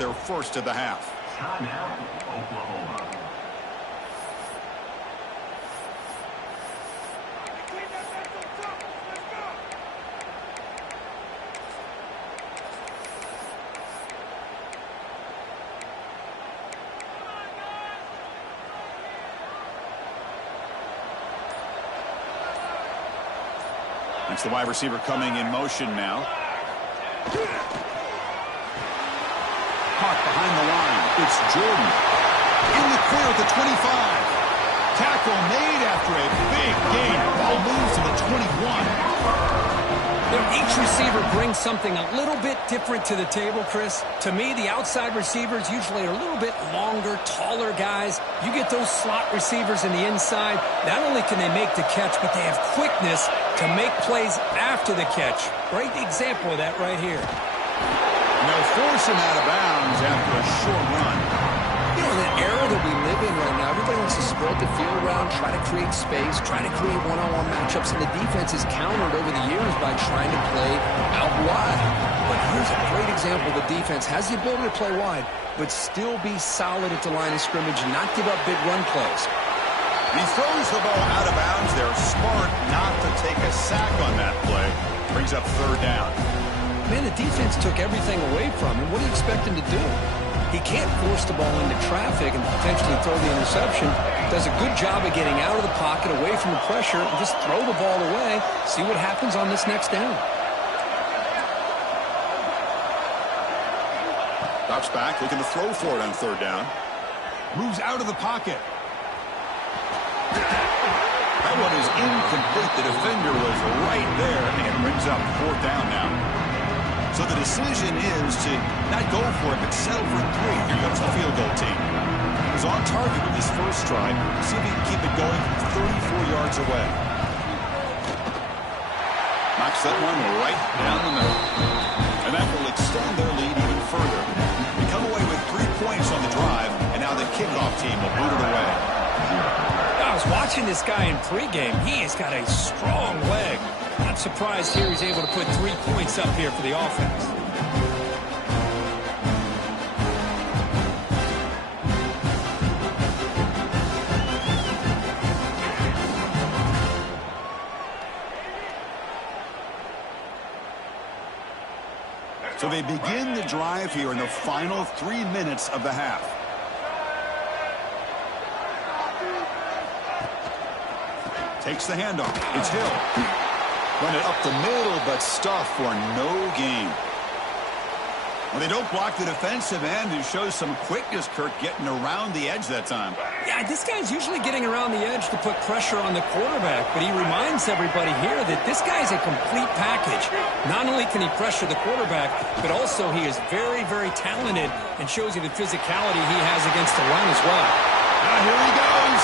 their first of the half. Timeout, Oklahoma. It's the wide receiver coming in motion now. Caught behind the line. It's Jordan. In the clear at the 25. Tackle made after a big gain. Ball moves to the 21. Each receiver brings something a little bit different to the table, Chris. To me, the outside receivers usually are a little bit longer, taller guys. You get those slot receivers in the inside. Not only can they make the catch, but they have quickness to make plays after the catch. Great example of that right here. And they'll force him out of bounds after a short run. You know, that era that we live in right now, everybody wants to spread the field around, try to create space, try to create one-on-one matchups, and the defense is countered over the years by trying to play out wide. But here's a great example. The defense has the ability to play wide, but still be solid at the line of scrimmage and not give up big run plays. He throws the ball out of bounds. They're smart not to take a sack on that play. Brings up third down. Man, the defense took everything away from him. What do you expect him to do? He can't force the ball into traffic and potentially throw the interception. Does a good job of getting out of the pocket, away from the pressure, and just throw the ball away. See what happens on this next down. Drops back, looking to throw for it on third down. Moves out of the pocket. That one is incomplete. The defender was right there, and brings up fourth down now. So the decision is to not go for it, but settle for 3. Here comes the field goal team. He's on target with his first try. See if he can keep it going from 34 yards away. Knocks that one right down the middle. And that will extend their lead even further. They come away with 3 points on the drive, and now the kickoff team will boot it away. I was watching this guy in pregame. He has got a strong leg. Not surprised here he's able to put 3 points up here for the offense. So they begin the drive here in the final 3 minutes of the half. Takes the handoff. It's Hill. Run it up the middle, but stuffed for no gain. Well, they don't block the defensive end, who shows some quickness, Kirk, getting around the edge that time. Yeah, this guy's usually getting around the edge to put pressure on the quarterback, but he reminds everybody here that this guy's a complete package. Not only can he pressure the quarterback, but also he is very, very talented and shows you the physicality he has against the run as well. Now here he goes.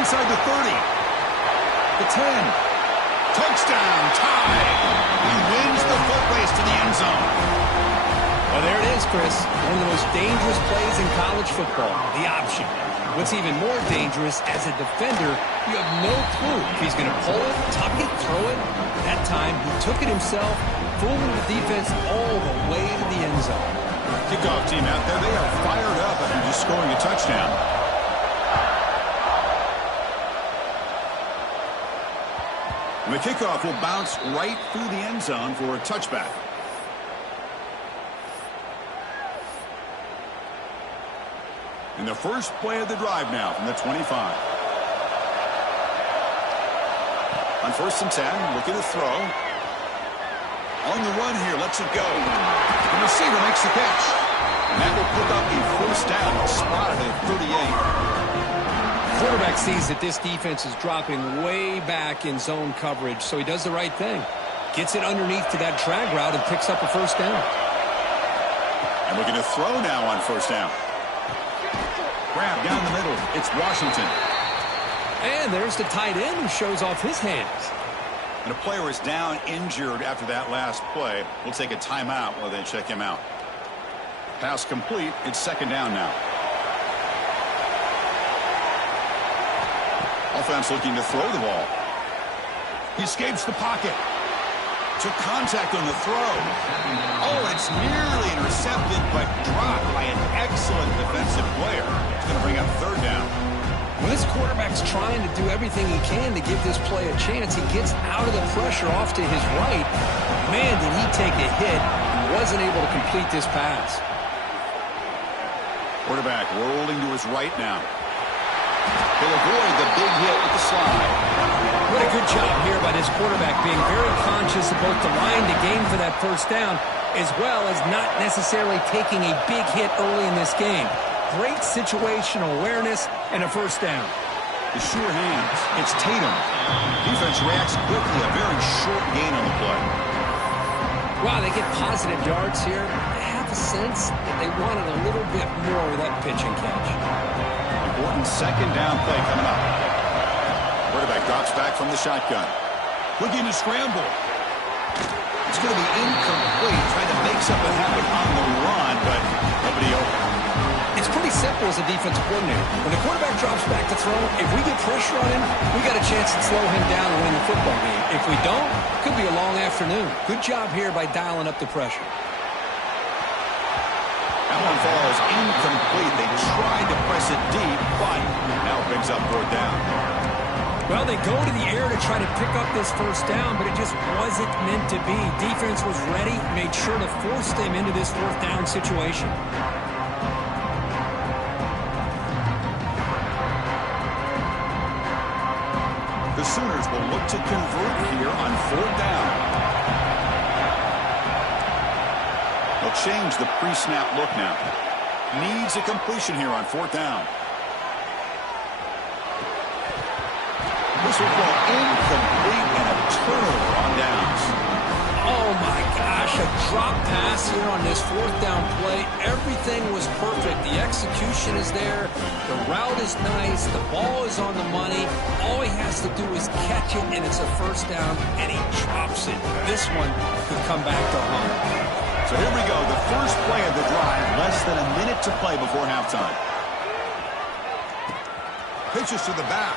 Inside the 30. The 10. Touchdown, tie. He wins the foot race to the end zone. Well, there it is, Chris. One of the most dangerous plays in college football, the option. What's even more dangerous, as a defender, you have no clue if he's going to pull it, tuck it, throw it. That time, he took it himself, fooling the defense all the way to the end zone. Kickoff team out there, they are fired up after just scoring a touchdown. And the kickoff will bounce right through the end zone for a touchback. And the first play of the drive now from the 25. On 1st and 10, looking to throw. On the run here, lets it go. The receiver makes the catch. And that will pick up a first down, spotted at 38. Quarterback sees that this defense is dropping way back in zone coverage, so he does the right thing. Gets it underneath to that drag route and picks up a first down. And looking to throw now on first down. Grab down the middle. It's Washington. And there's the tight end who shows off his hands. And a player is down injured after that last play. We'll take a timeout while they check him out. Pass complete. It's second down now. Offense looking to throw the ball. He escapes the pocket. Took contact on the throw. Oh, it's nearly intercepted, but dropped by an excellent defensive player. It's going to bring up third down. When this quarterback's trying to do everything he can to give this play a chance, he gets out of the pressure off to his right. Man, did he take a hit and wasn't able to complete this pass. Quarterback rolling to his right now. He'll avoid the big hit with the slide. What a good job here by this quarterback, being very conscious of both the line to gain for that first down, as well as not necessarily taking a big hit early in this game. Great situational awareness and a first down. The sure hands. It's Tatum. Defense reacts quickly. A very short gain on the play. Wow, they get positive yards here. I have a sense that they wanted a little bit more of that pitch and catch. Important second down play coming up. Quarterback drops back from the shotgun. Looking to scramble. It's going to be incomplete. Trying to make something happen on the run, but nobody open. It's pretty simple as a defensive coordinator. When the quarterback drops back to throw, if we get pressure on him, we got a chance to slow him down and win the football game. If we don't, it could be a long afternoon. Good job here by dialing up the pressure. That one falls incomplete. They tried to press it deep, but now it brings up fourth down. Well, they go to the air to try to pick up this first down, but it just wasn't meant to be. Defense was ready, made sure to force them into this fourth down situation. The Sooners will look to convert here on fourth down. They'll change the pre-snap look now. Needs a completion here on fourth down. This will fall incomplete and a turnover on downs. Oh my gosh, a drop pass here on this fourth down play. Everything was perfect. The execution is there. The route is nice. The ball is on the money. All he has to do is catch it, and it's a first down, and he drops it. This one could come back to haunt. So here we go, the first play of the drive, less than a minute to play before halftime. Pitches to the back.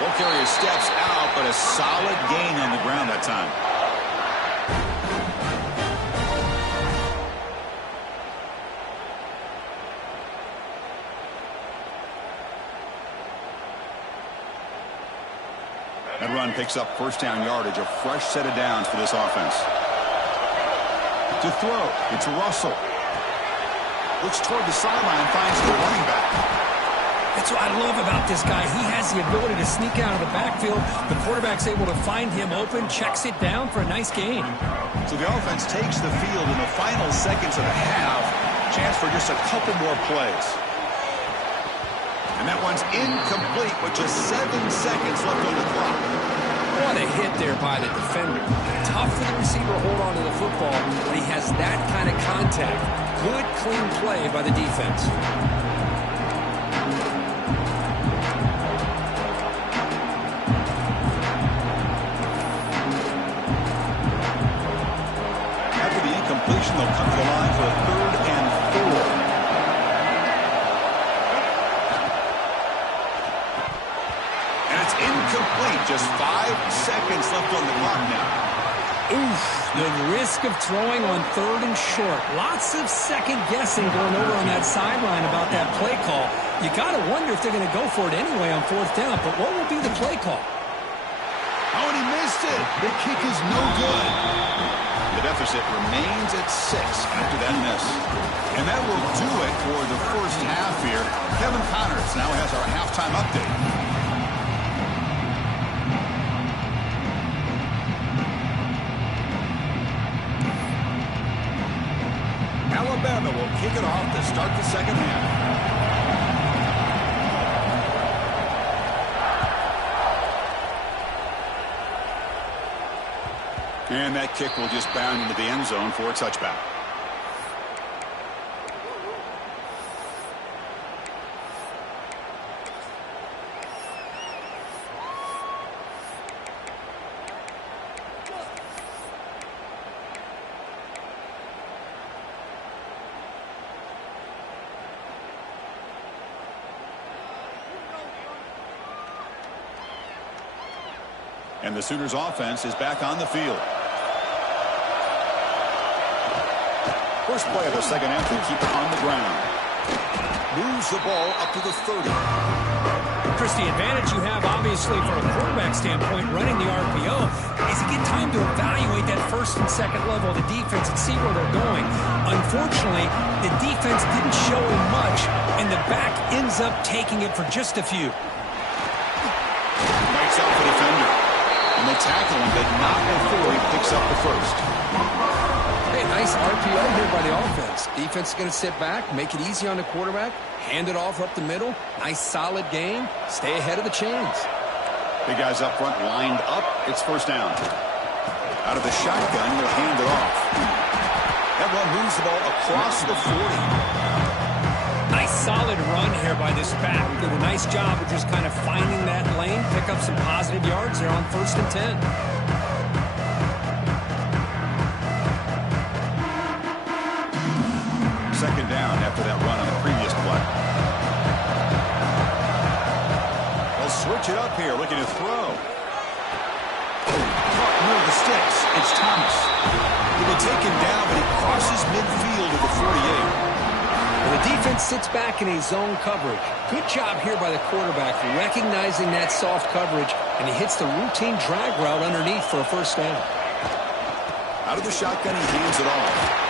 Ball carrier steps out, but a solid gain on the ground that time. That run picks up first down yardage, a fresh set of downs for this offense. To throw, it's Russell. Looks toward the sideline, finds the running back. That's what I love about this guy. He has the ability to sneak out of the backfield. The quarterback's able to find him open, checks it down for a nice gain. So the offense takes the field in the final seconds of the half. Chance for just a couple more plays. And that one's incomplete with just 7 seconds left on the clock. What a hit there by the defender. Tough for the receiver to hold on to the football when he has that kind of contact. Good, clean play by the defense. After the incompletion, they'll come to the line for a 3rd and 4. Incomplete. Just 5 seconds left on the clock now. Oof. The risk of throwing on 3rd and short. Lots of second guessing going over on that sideline about that play call. You got to wonder if they're going to go for it anyway on 4th down. But what will be the play call? Oh, and he missed it. The kick is no good. The deficit remains at 6 after that miss. And that will do it for the first half here. Kevin Connors now has our halftime update. Alabama will kick it off to start the second half. And that kick will just bound into the end zone for a touchback. And the Sooners offense is back on the field. first play of the second half, they keep it on the ground. Moves the ball up to the 30. Chris, the advantage you have, obviously, from a quarterback standpoint, running the RPO, is you get time to evaluate that first and second level of the defense and see where they're going. Unfortunately, the defense didn't show him much, and the back ends up taking it for just a few. Bites out the defender. And they tackle him, but not before he picks up the first. Hey, nice RPO here by the offense. Defense is going to sit back, make it easy on the quarterback, hand it off up the middle. Nice, solid game. Stay ahead of the chains. Big guys up front lined up. It's first down. Out of the shotgun, he'll hand it off. That one moves the ball across the 40. Nice solid run here by this back. Did a nice job of just kind of finding that lane, pick up some positive yards there on 1st and 10. Second down after that run on the previous play. They'll switch it up here, looking to throw. Caught near the sticks. It's Thomas. He'll be taken down, but he crosses midfield to the 48. The defense sits back in a zone coverage. Good job here by the quarterback recognizing that soft coverage, and he hits the routine drag route underneath for a first down. Out of the shotgun, he hands it off.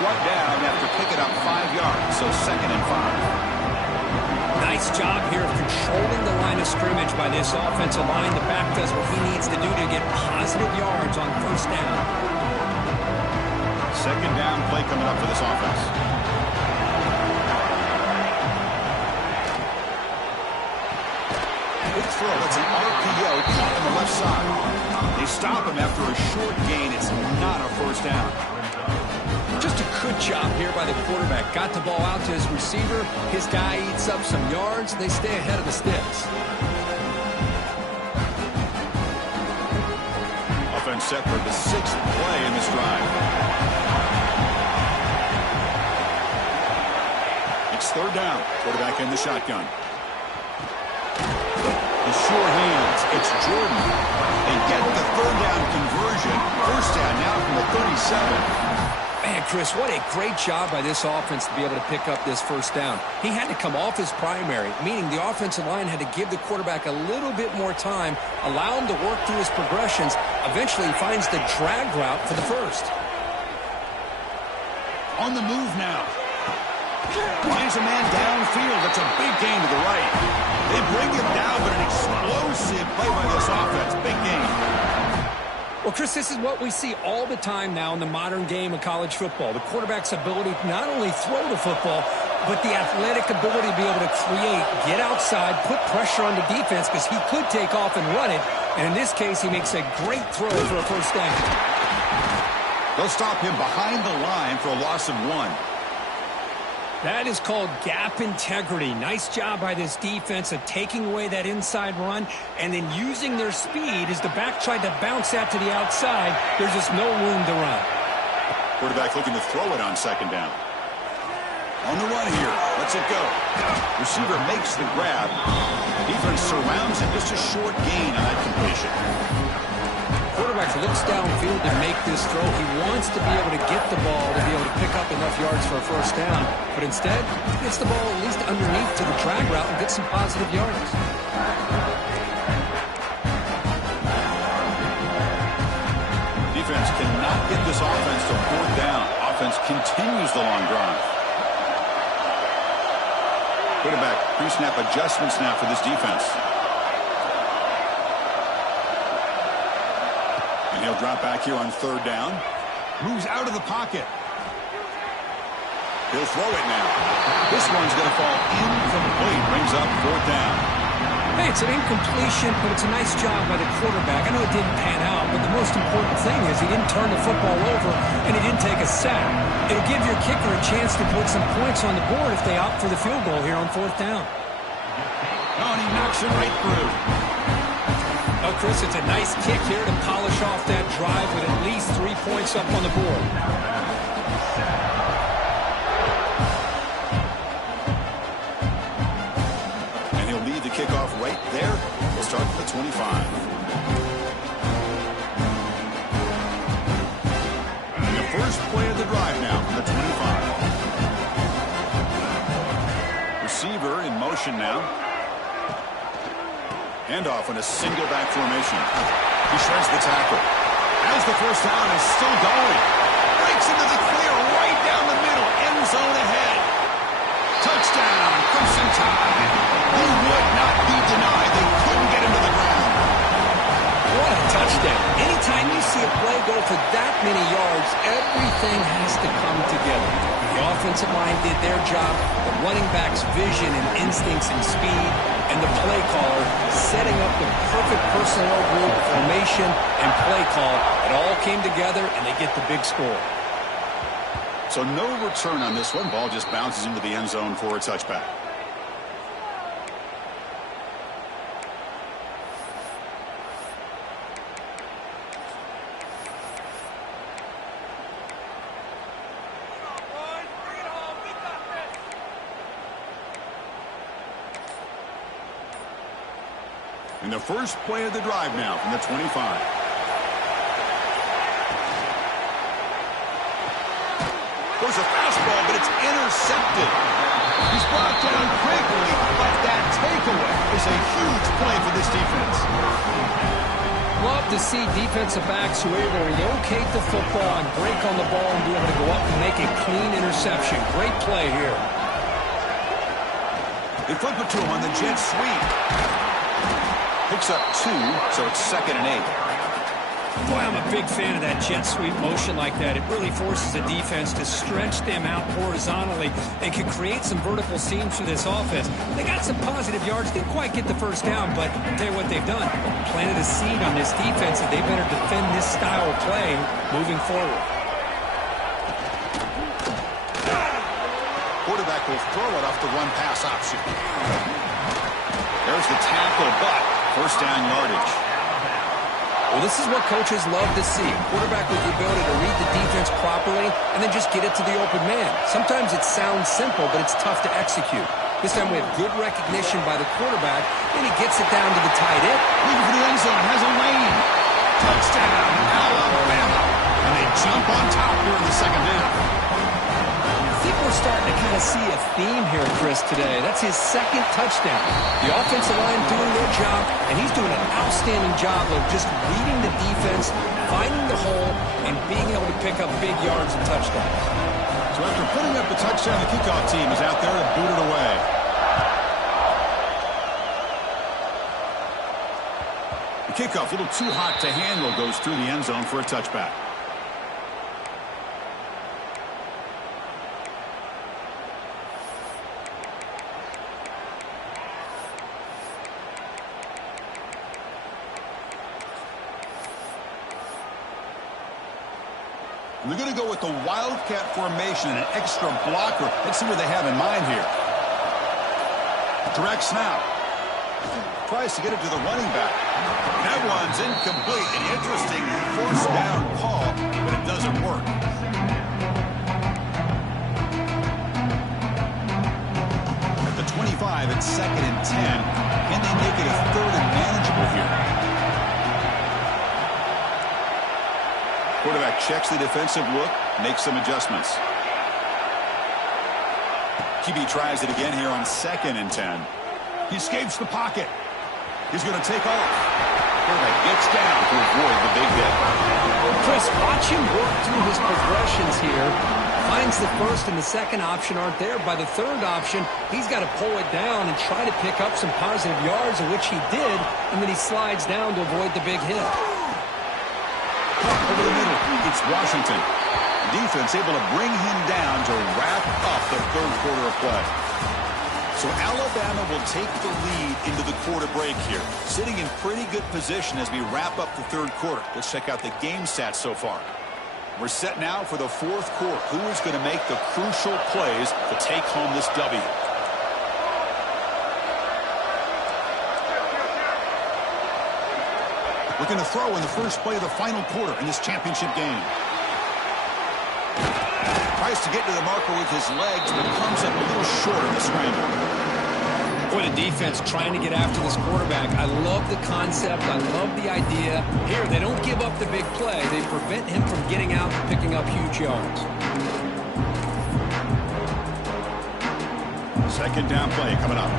Brought down after picking up 5 yards, so 2nd and 5. Nice job here of controlling the line of scrimmage by this offensive line. The back does what he needs to do to get positive yards on first down. Second down play coming up for this offense. Good throw. That's an RPO caught on the left side. They stop him after a short gain. It's not a first down. Just a good job here by the quarterback. Got the ball out to his receiver. His guy eats up some yards. They stay ahead of the sticks. Offense set for the 6th play in this drive. It's third down. Quarterback in the shotgun. The sure hands. It's Jordan. They get the third down conversion. First down now from the 37. Man, Chris, what a great job by this offense to be able to pick up this first down. He had to come off his primary, meaning the offensive line had to give the quarterback a little bit more time, allow him to work through his progressions. Eventually, he finds the drag route for the first. On the move now. Finds a man downfield. That's a big gain to the right. They bring him down, but an explosive play by this offense. Big gain. Well, Chris, this is what we see all the time now in the modern game of college football. The quarterback's ability to not only throw the football, but the athletic ability to be able to create, get outside, put pressure on the defense, because he could take off and run it. And in this case, he makes a great throw for a first down. They'll stop him behind the line for a loss of 1. That is called gap integrity. Nice job by this defense of taking away that inside run and then using their speed as the back tried to bounce that to the outside. There's just no room to run. Quarterback looking to throw it on second down. On the run here. Lets it go. Receiver makes the grab. Defense surrounds him. Just a short gain on that completion. Quarterback looks downfield to make this throw. He wants to be able to get the ball to be able to pick up enough yards for a first down. But instead, he gets the ball at least underneath to the drag route and gets some positive yards. Defense cannot get this offense to 4th down. Offense continues the long drive. Quarterback pre-snap adjustments now for this defense. And he'll drop back here on 3rd down. Moves out of the pocket. He'll throw it now. This one's going to fall incomplete. Brings up 4th down. Hey, it's an incompletion, but it's a nice job by the quarterback. I know it didn't pan out, but the most important thing is he didn't turn the football over and he didn't take a sack. It'll give your kicker a chance to put some points on the board if they opt for the field goal here on 4th down. Oh, and he knocks it right through. Oh, Chris, it's a nice kick here to polish off that drive with at least 3 points up on the board. And he'll lead the kickoff right there. We'll start at the 25. And the first play of the drive now from the 25. possession now. Handoff in a single back formation. He shreds the tackle. As the first down is still going. Breaks into the clear right down the middle. End zone ahead. Touchdown, Ncaa. He would not be denied. They couldn't get him to the ground. What a touchdown. Anytime you see a play go for that many yards, everything has to come together. The offensive line did their job, the running back's vision and instincts and speed, and the play caller setting up the perfect personnel group, formation, and play call. It all came together, and they get the big score. So no return on this one. Ball just bounces into the end zone for a touchback. And the first play of the drive now from the 25. There's a fastball, but it's intercepted. He's brought down quickly, but that takeaway is a huge play for this defense. Love to see defensive backs who are able to locate the football and break on the ball and be able to go up and make a clean interception. Great play here. They flip it to him on the jet sweep. Picks up 2, so it's 2nd and 8. Boy, I'm a big fan of that jet sweep motion like that. It really forces the defense to stretch them out horizontally and can create some vertical seams for this offense. They got some positive yards. Didn't quite get the first down, but I'll tell you what they've done. Planted a seed on this defense, and they better defend this style of play moving forward. Quarterback will throw it off the run-pass option. There's the tackle, but first down yardage. Well, this is what coaches love to see. A quarterback with the ability to read the defense properly and then just get it to the open man. Sometimes it sounds simple, but it's tough to execute. This time we have good recognition by the quarterback, and he gets it down to the tight end. Looking for the end zone, has a lane. Touchdown, Alabama. And they jump on top here in the second half. I think we're starting to kind of see a theme here, Chris, today. That's his 2nd touchdown. The offensive line doing their job, and he's doing an outstanding job of just reading the defense, finding the hole, and being able to pick up big yards and touchdowns. So after putting up the touchdown, the kickoff team is out there to boot it away. The kickoff, a little too hot to handle, goes through the end zone for a touchback. We're going to go with the Wildcat formation and an extra blocker. Let's see what they have in mind here. Direct snap. Tries to get it to the running back. That one's incomplete. An interesting force down call, but it doesn't work. At the 25, it's 2nd and 10. Can they make it a 3rd and manageable here? Quarterback checks the defensive look, makes some adjustments. QB tries it again here on 2nd and 10. He escapes the pocket. He's going to take off. Quarterback gets down to avoid the big hit. Chris, watch him work through his progressions here. Finds the 1st and the 2nd option aren't there. By the 3rd option, he's got to pull it down and try to pick up some positive yards, of which he did, and then he slides down to avoid the big hit. Over the middle, it's Washington. Defense able to bring him down to wrap up the 3rd quarter of play. So Alabama will take the lead into the quarter break here, sitting in pretty good position as we wrap up the 3rd quarter. Let's check out the game stats so far. We're set now for the 4th quarter. Who is going to make the crucial plays to take home this W? Looking to throw in the first play of the final quarter in this championship game. Tries to get to the marker with his legs, but comes up a little short in the scramble. Boy, the defense trying to get after this quarterback. I love the concept. I love the idea. Here, they don't give up the big play. They prevent him from getting out and picking up huge yards. 2nd down play coming up.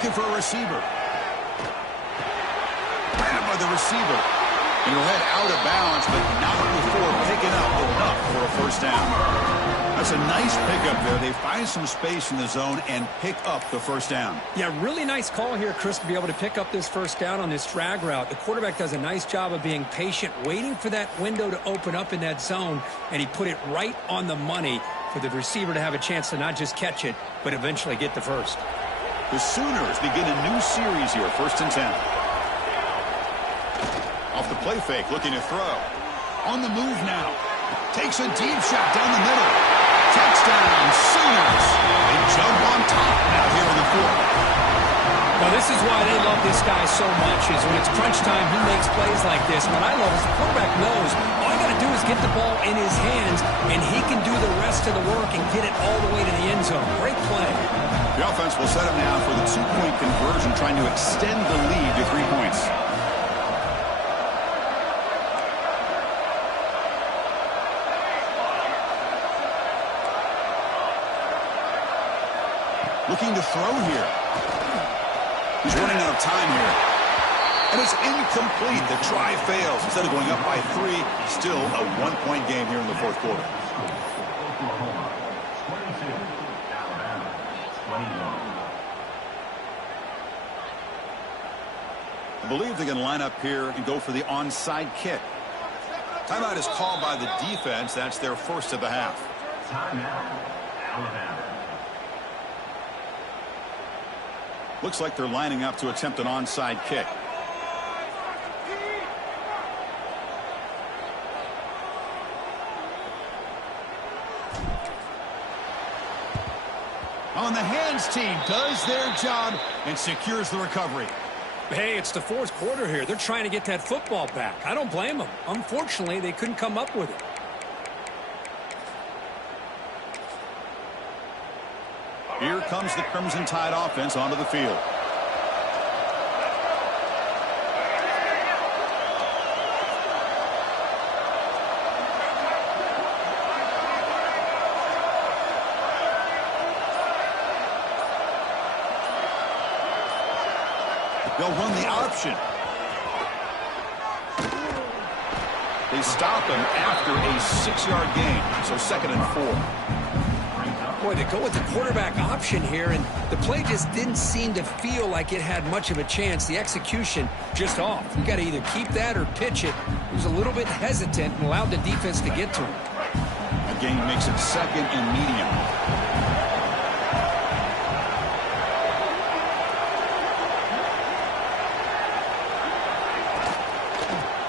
Looking for a receiver. Grabbed by the receiver. And he'll head out of bounds, but not before picking up enough for a first down. That's a nice pickup there. They find some space in the zone and pick up the first down. Yeah, really nice call here, Chris, to be able to pick up this first down on this drag route. The quarterback does a nice job of being patient, waiting for that window to open up in that zone, and he put it right on the money for the receiver to have a chance to not just catch it, but eventually get the first. The Sooners begin a new series here, 1st and 10. Off the play fake, looking to throw. On the move now. Takes a deep shot down the middle. Touchdown, Sooners. They jump on top now here in the 4th. Well, this is why they love this guy so much, is when it's crunch time, he makes plays like this. What I love is the quarterback knows all you got to do is get the ball in his hands, and he can do the rest of the work and get it all the way to the end zone. Great play. The offense will set up now for the 2-point conversion, trying to extend the lead to 3 points. Looking to throw here. He's running out of time here. And it's incomplete. The try fails. Instead of going up by 3, still a 1-point game here in the 4th quarter. Oklahoma 22, Alabama 21. I believe they're going to line up here and go for the onside kick. Timeout is called by the defense. That's their first of the half. Timeout, Alabama. Looks like they're lining up to attempt an onside kick. On the hands team does their job and secures the recovery. Hey, it's the 4th quarter here. They're trying to get that football back. I don't blame them. Unfortunately, they couldn't come up with it. Here comes the Crimson Tide offense onto the field. They'll run the option. They stop him after a 6-yard gain, so 2nd and 4. Boy, they go with the quarterback option here, and the play just didn't seem to feel like it had much of a chance. The execution just off. You got to either keep that or pitch it. He was a little bit hesitant and allowed the defense to get to him. A gain makes it 2nd and medium.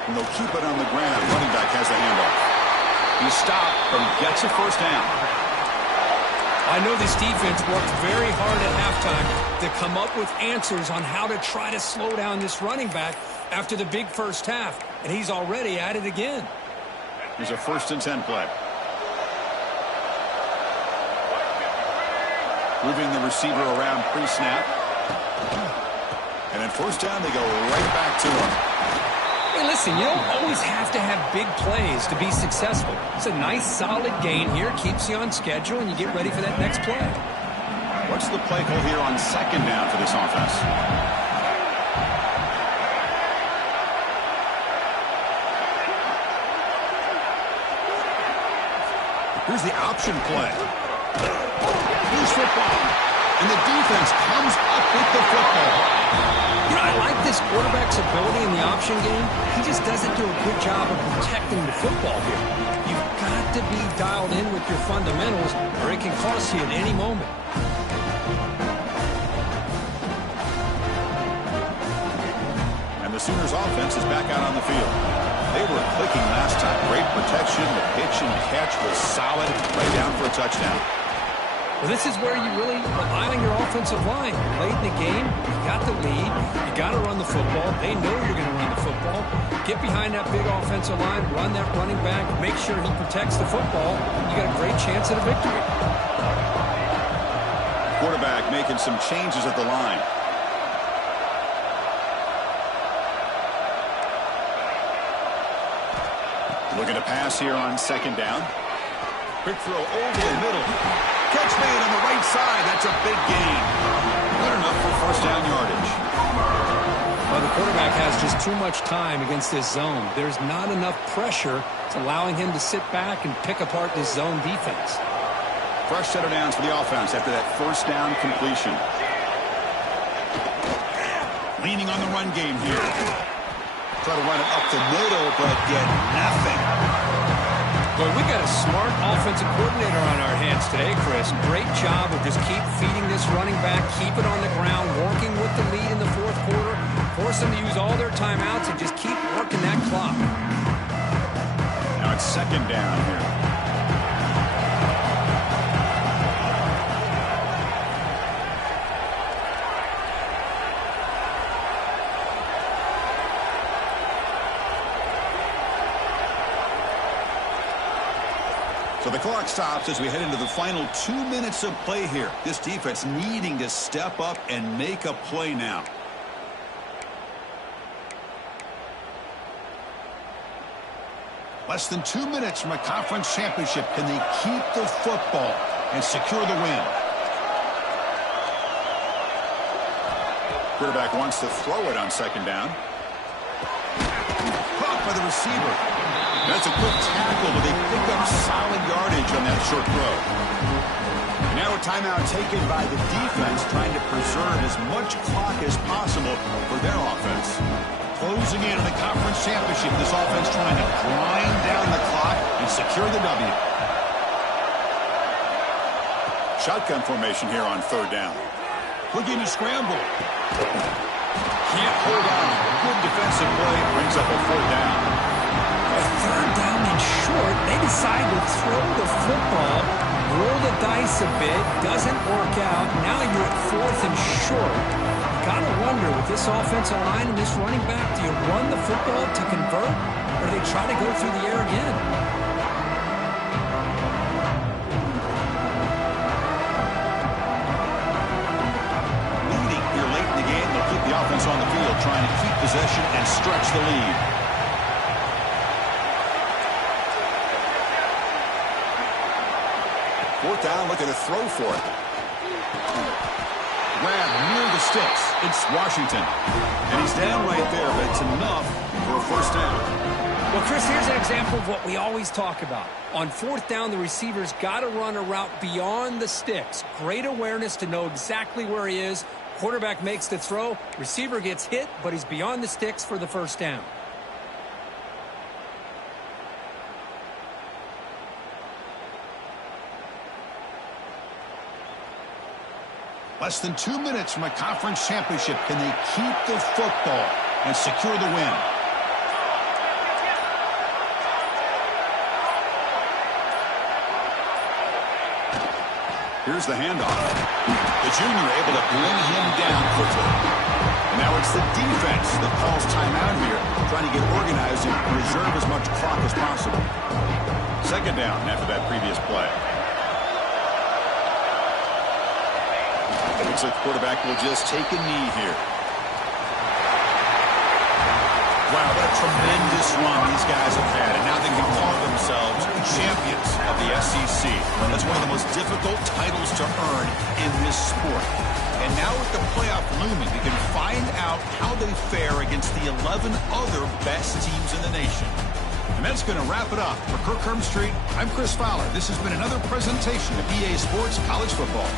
And they'll keep it on the ground. Running back has the handoff. He stopped and gets a first down. I know this defense worked very hard at halftime to come up with answers on how to try to slow down this running back after the big first half, and he's already at it again. Here's a 1st and 10 play. Moving the receiver around pre-snap. And then first down, they go right back to him. Hey, listen, you don't always have to have big plays to be successful. It's a nice, solid gain here. Keeps you on schedule, and you get ready for that next play. What's the play call here on 2nd down for this offense? Here's the option play. Loose football. And the defense comes up with the football. You know, I like this quarterback's ability in the option game. He just doesn't do a good job of protecting the football here. You've got to be dialed in with your fundamentals, or it can cost you at any moment. And the Sooners offense is back out on the field. They were clicking last time. Great protection. The pitch and catch was solid. Right down for a touchdown. Well, this is where you really rely on your offensive line. Late in the game, you got the lead. You got to run the football. They know you're going to run the football. Get behind that big offensive line, run that running back, make sure he protects the football. You got a great chance at a victory. Quarterback making some changes at the line. Looking to pass here on 2nd down. Quick throw over the middle. Catch made on the right side. That's a big gain. Good enough for first down yardage. Well, the quarterback has just too much time against this zone. There's not enough pressure. It's allowing him to sit back and pick apart this zone defense. Fresh set of downs for the offense after that first down completion. Leaning on the run game here. Try to run it up the middle, but get nothing. Boy, we got a smart offensive coordinator on our hands today, Chris. Great job of just keep feeding this running back, keep it on the ground, working with the lead in the fourth quarter, force them to use all their timeouts, and just keep working that clock. Now it's second down here. So the clock stops as we head into the final 2 minutes of play here. This defense needing to step up and make a play now. Less than 2 minutes from a conference championship. Can they keep the football and secure the win? Quarterback wants to throw it on second down. Caught by the receiver. That's a quick tackle, but they pick up solid yardage on that short throw. And now a timeout taken by the defense, trying to preserve as much clock as possible for their offense. Closing in on the conference championship, this offense trying to grind down the clock and secure the W. Shotgun formation here on third down. Looking to scramble. Can't hold on. Good defensive play brings up a fourth down. Third down and short, they decide to throw the football, roll the dice a bit, doesn't work out. Now you're at fourth and short. Got to wonder, with this offensive line and this running back, do you run the football to convert, or do they try to go through the air again? Leading here late in the game, they'll keep the offense on the field, trying to keep possession and stretch the lead. Fourth down, looking to throw for it. Grab near the sticks. It's Washington. And he's down right there, but it's enough for a first down. Well, Chris, here's an example of what we always talk about. On fourth down, the receiver's got to run a route beyond the sticks. Great awareness to know exactly where he is. Quarterback makes the throw. Receiver gets hit, but he's beyond the sticks for the first down. Less than 2 minutes from a conference championship. Can they keep the football and secure the win? Here's the handoff. The junior able to bring him down quickly. And now it's the defense that calls timeout here, trying to get organized and preserve as much clock as possible. Second down after that previous play. Looks like the quarterback will just take a knee here. Wow, what a tremendous run these guys have had, and now they can call themselves champions of the SEC. That's one of the most difficult titles to earn in this sport. And now with the playoff looming, we can find out how they fare against the 11 other best teams in the nation. And that's going to wrap it up. For Kirk Herbstreit, I'm Chris Fowler. This has been another presentation of EA Sports College Football.